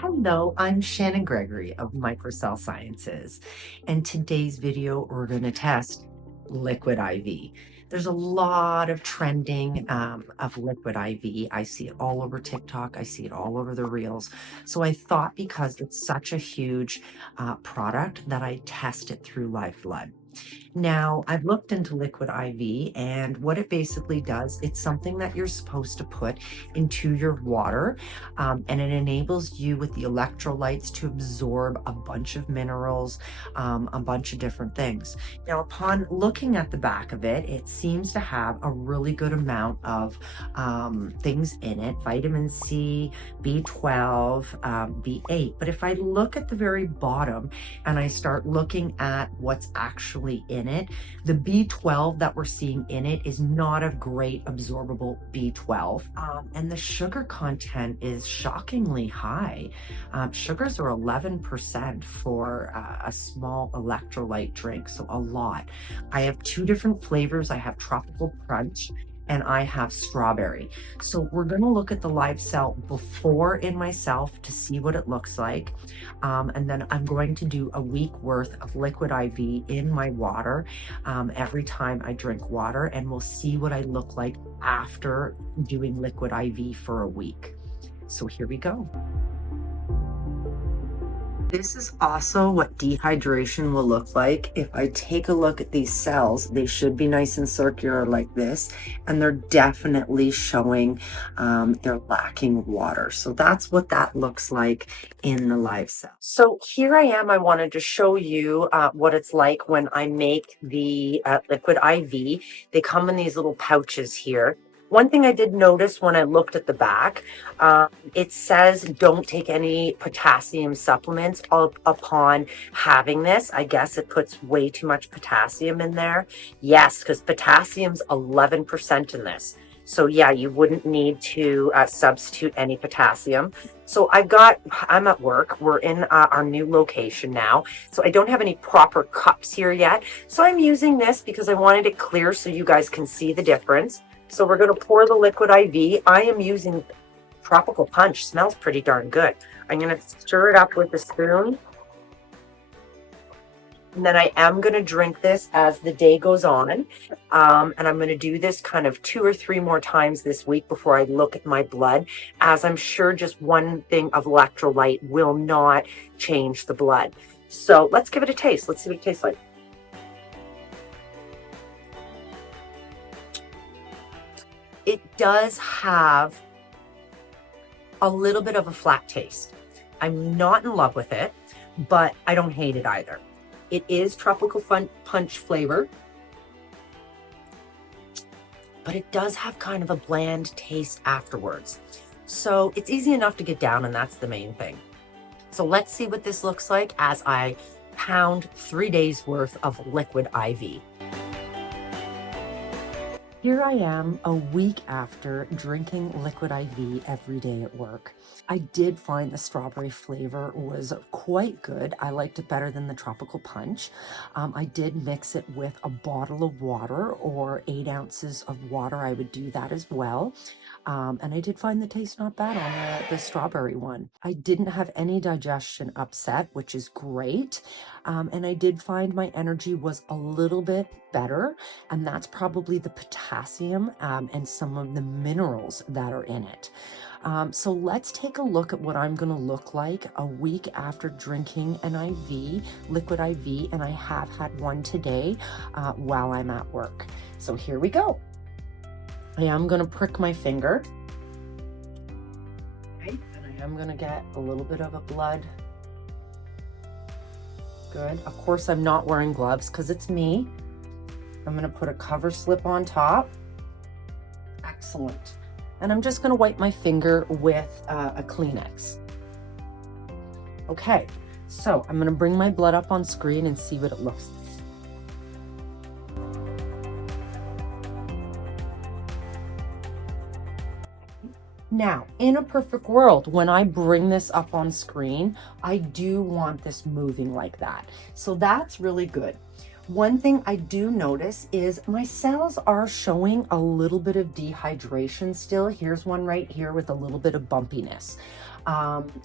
Hello, I'm Shannon Gregory of Microcell Sciences, and today's video we're going to test liquid IV. There's a lot of trending of liquid IV. I see it all over TikTok. I see it all over the reels. So I thought because it's such a huge product that I test it through live blood. Now, I've looked into liquid IV, and what it basically does, it's something that you're supposed to put into your water, and it enables you with the electrolytes to absorb a bunch of minerals, a bunch of different things. Now, upon looking at the back of it, it seems to have a really good amount of things in it, vitamin C, B12, B8. But if I look at the very bottom and I start looking at what's actually in it, the B12 that we're seeing in it is not a great absorbable B12. And the sugar content is shockingly high. Sugars are 11% for a small electrolyte drink, so a lot. I have two different flavors. I have tropical punch and I have strawberry. So we're going to look at the live cell before in myself to see what it looks like. And then I'm going to do a week worth of liquid IV in my water every time I drink water, and we'll see what I look like after doing liquid IV for a week. So here we go. This is also what dehydration will look like. If I take a look at these cells, they should be nice and circular like this, and they're definitely showing they're lacking water. So that's what that looks like in the live cell. So here I am. I wanted to show you what it's like when I make the liquid IV. They come in these little pouches here. One thing I did notice when I looked at the back, it says don't take any potassium supplements upon having this. I guess it puts way too much potassium in there. Yes, because potassium's 11% in this. So yeah, you wouldn't need to substitute any potassium. So I'm at work. We're in our new location now. So I don't have any proper cups here yet. So I'm using this because I wanted it clear so you guys can see the difference. So we're going to pour the liquid IV. I am using tropical punch. Smells pretty darn good. I'm going to stir it up with a spoon. And then I am going to drink this as the day goes on. And I'm going to do this kind of 2 or 3 more times this week before I look at my blood, as I'm sure just one thing of electrolyte will not change the blood. So let's give it a taste. Let's see what it tastes like. It does have a little bit of a flat taste. I'm not in love with it, but I don't hate it either. It is tropical punch flavor, but it does have kind of a bland taste afterwards. So it's easy enough to get down, and that's the main thing. So let's see what this looks like as I pound 3 days worth of liquid IV. Here I am a week after drinking liquid IV every day at work. I did find the strawberry flavor was quite good. I liked it better than the tropical punch. I did mix it with a bottle of water or 8 ounces of water. I would do that as well. And I did find the taste not bad on the strawberry one. I didn't have any digestion upset, which is great. And I did find my energy was a little bit better, and that's probably the potassium and some of the minerals that are in it. So let's take a look at what I'm going to look like a week after drinking an IV, liquid IV, and I have had one today while I'm at work. So here we go. I am going to prick my finger. Okay, and I am going to get a little bit of a blood. Good. Of course, I'm not wearing gloves because it's me. I'm going to put a cover slip on top. Excellent. And I'm just going to wipe my finger with a Kleenex. Okay, so I'm going to bring my blood up on screen and see what it looks like. Now, in a perfect world, when I bring this up on screen, I do want this moving like that. So that's really good. One thing I do notice is my cells are showing a little bit of dehydration still. Here's one right here with a little bit of bumpiness.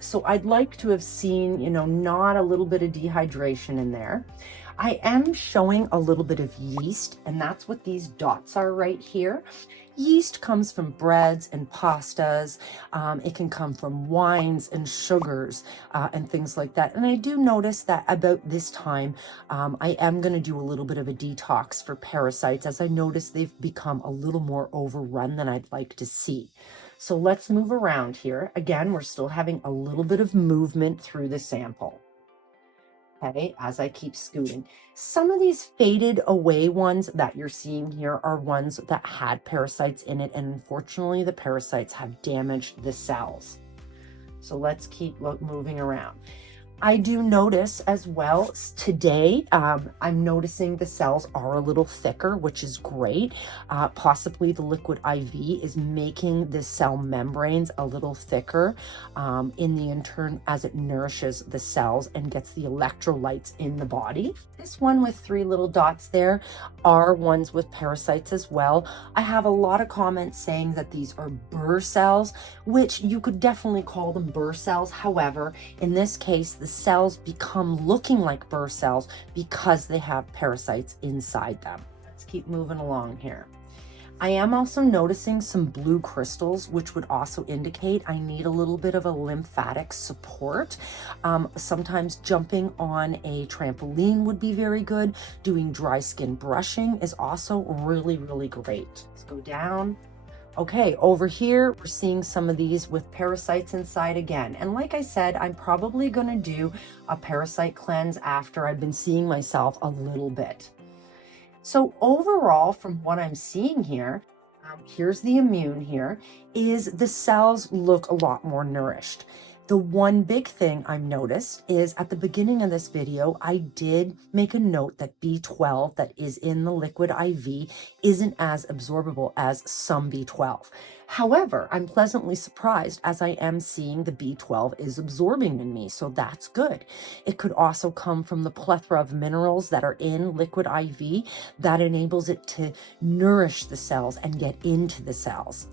So I'd like to have seen, not a little bit of dehydration in there. I am showing a little bit of yeast, and that's what these dots are right here. Yeast comes from breads and pastas. It can come from wines and sugars and things like that. And I do notice that about this time, I am going to do a little bit of a detox for parasites, as I notice they've become a little more overrun than I'd like to see. So let's move around here. Again, we're still having a little bit of movement through the sample. Okay, as I keep scooting. Some of these faded away ones that you're seeing here are ones that had parasites in it, and unfortunately the parasites have damaged the cells. So let's keep moving around. I do notice as well today, I'm noticing the cells are a little thicker, which is great. Possibly the liquid IV is making the cell membranes a little thicker in the intern as it nourishes the cells and gets the electrolytes in the body. This one with 3 little dots there are ones with parasites as well. I have a lot of comments saying that these are burr cells, which you could definitely call them burr cells. However, in this case, the cells become looking like burr cells because they have parasites inside them. Let's keep moving along here. I am also noticing some blue crystals, which would also indicate I need a little bit of a lymphatic support. Sometimes jumping on a trampoline would be very good. Doing dry skin brushing is also really, really great. Let's go down. Okay, over here, we're seeing some of these with parasites inside again. And like I said, I'm probably gonna do a parasite cleanse after I've been seeing myself a little bit. So overall, from what I'm seeing here, here's the immune here, is the cells look a lot more nourished. The one big thing I've noticed is at the beginning of this video, I did make a note that B12 that is in the liquid IV isn't as absorbable as some B12. However, I'm pleasantly surprised as I am seeing the B12 is absorbing in me, so that's good. It could also come from the plethora of minerals that are in liquid IV that enables it to nourish the cells and get into the cells.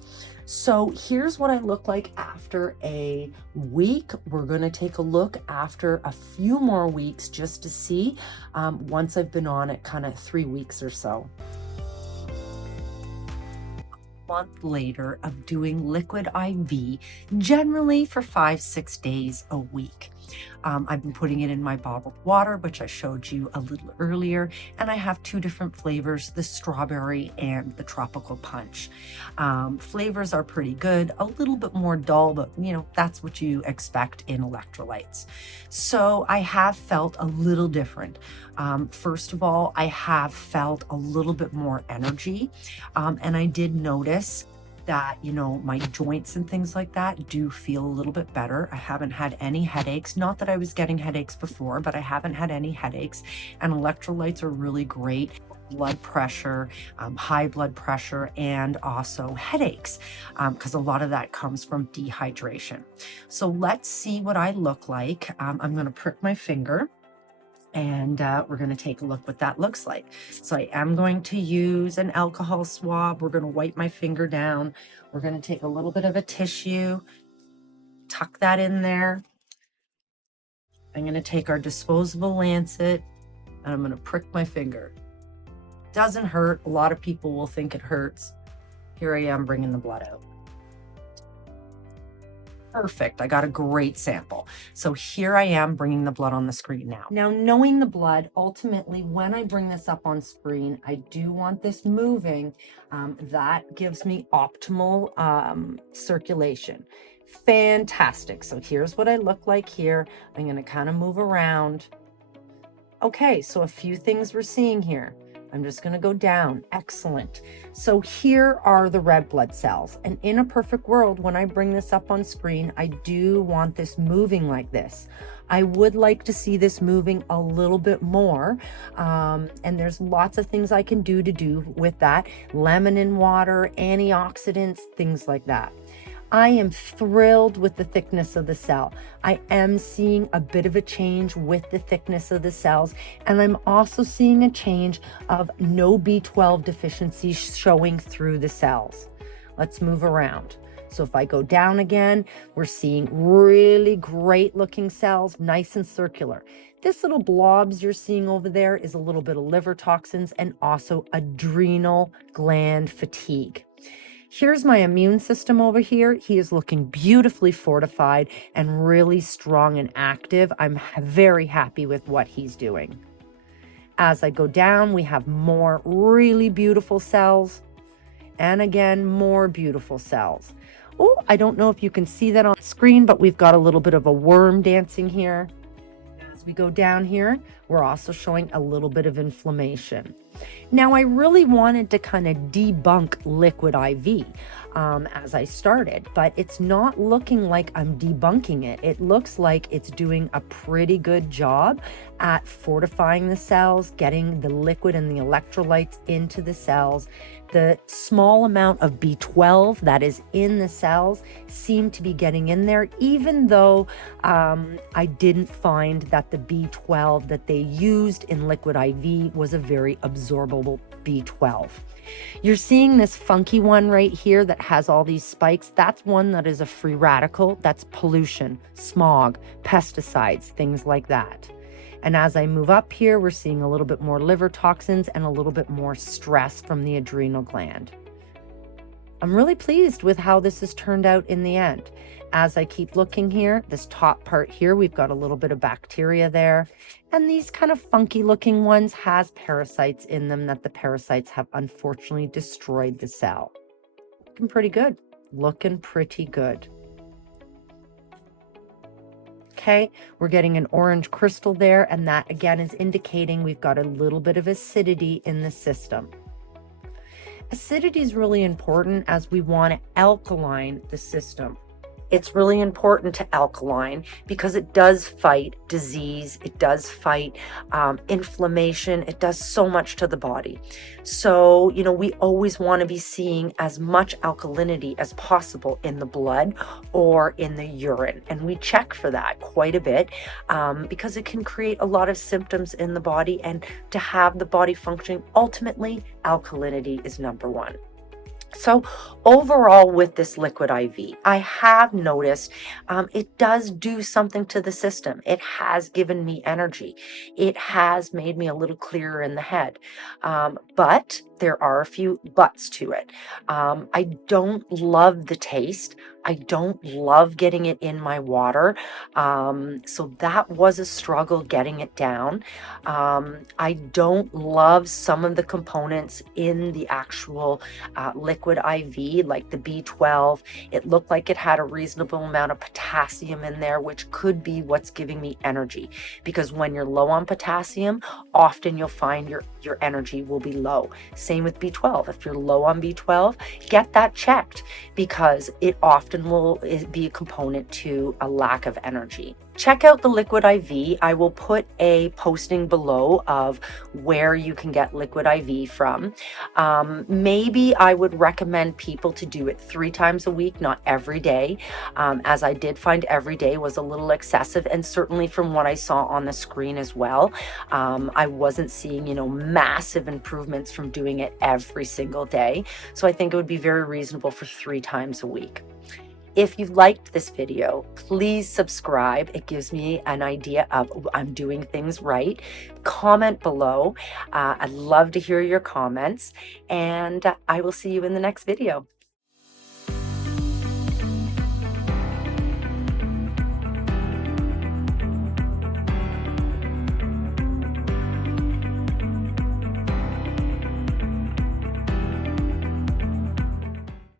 So here's what I look like after a week. We're going to take a look after a few more weeks just to see once I've been on it kind of 3 weeks or so. Month later of doing liquid IV, generally for 5-6 days a week. I've been putting it in my bottled water, which I showed you a little earlier, and I have 2 different flavors, the strawberry and the tropical punch. Flavors are pretty good, a little bit more dull, but that's what you expect in electrolytes. So I have felt a little different. First of all, I have felt a little bit more energy, and I did notice that, my joints and things like that do feel a little bit better. I haven't had any headaches. Not that I was getting headaches before, but I haven't had any headaches. And electrolytes are really great. Blood pressure, high blood pressure, and also headaches, because a lot of that comes from dehydration. So let's see what I look like. I'm going to prick my finger. And we're going to take a look what that looks like. So I am going to use an alcohol swab. We're going to wipe my finger down. We're going to take a little bit of a tissue, tuck that in there. I'm going to take our disposable lancet and I'm going to prick my finger. Doesn't hurt. A lot of people will think it hurts. Here I am bringing the blood out. Perfect. I got a great sample. So here I am bringing the blood on the screen now. Now, knowing the blood, ultimately, when I bring this up on screen, I do want this moving. That gives me optimal circulation. Fantastic. So here's what I look like here. I'm going to kind of move around. Okay, so a few things we're seeing here. I'm just going to go down. Excellent. So here are the red blood cells. And in a perfect world, when I bring this up on screen, I do want this moving like this. I would like to see this moving a little bit more. And there's lots of things I can do with that. Lemon in water, antioxidants, things like that. I am thrilled with the thickness of the cell. I am seeing a bit of a change with the thickness of the cells, and I'm also seeing a change of no B12 deficiency showing through the cells. Let's move around. So if I go down again, we're seeing really great looking cells, nice and circular. This little blobs you're seeing over there is a little bit of liver toxins and also adrenal gland fatigue. Here's my immune system over here. He is looking beautifully fortified and really strong and active. I'm very happy with what he's doing. As I go down, we have more really beautiful cells. And again, more beautiful cells. Oh, I don't know if you can see that on screen, but we've got a little bit of a worm dancing here. As we go down here, we're also showing a little bit of inflammation. Now, I really wanted to kind of debunk liquid IV as I started, but it's not looking like I'm debunking it. It looks like it's doing a pretty good job at fortifying the cells, getting the liquid and the electrolytes into the cells. The small amount of B12 that is in the cells seemed to be getting in there, even though I didn't find that the B12 that they used in liquid IV was a very absorbable B12. You're seeing this funky one right here that has all these spikes. That's one that is a free radical. That's pollution, smog, pesticides, things like that. And as I move up here, we're seeing a little bit more liver toxins and a little bit more stress from the adrenal gland. I'm really pleased with how this has turned out in the end. As I keep looking here, this top part here, we've got a little bit of bacteria there. And these kind of funky looking ones has parasites in them that the parasites have unfortunately destroyed the cell. Looking pretty good. Looking pretty good. Okay, we're getting an orange crystal there, and that again is indicating we've got a little bit of acidity in the system. Acidity is really important as we want to alkaline the system. It's really important to alkaline because it does fight disease, it does fight inflammation, it does so much to the body. So, you know, we always want to be seeing as much alkalinity as possible in the blood or in the urine. And we check for that quite a bit because it can create a lot of symptoms in the body. And to have the body functioning, ultimately, alkalinity is number one. So overall with this liquid IV, I have noticed it does do something to the system. It has given me energy. It has made me a little clearer in the head. But there are a few buts to it. I don't love the taste. I don't love getting it in my water. So that was a struggle getting it down. I don't love some of the components in the actual liquid IV, like the B12. It looked like it had a reasonable amount of potassium in there, which could be what's giving me energy. Because when you're low on potassium, often you'll find your energy will be low. Same with B12. If you're low on B12, get that checked because it often will be a component to a lack of energy. Check out the liquid IV. I will put a posting below of where you can get liquid IV from. Maybe I would recommend people to do it 3 times a week, not every day, as I did find every day was a little excessive, and certainly from what I saw on the screen as well, I wasn't seeing, massive improvements from doing it every single day. So I think it would be very reasonable for 3 times a week. If you liked this video, please subscribe. It gives me an idea of I'm doing things right. Comment below. I'd love to hear your comments, and I will see you in the next video.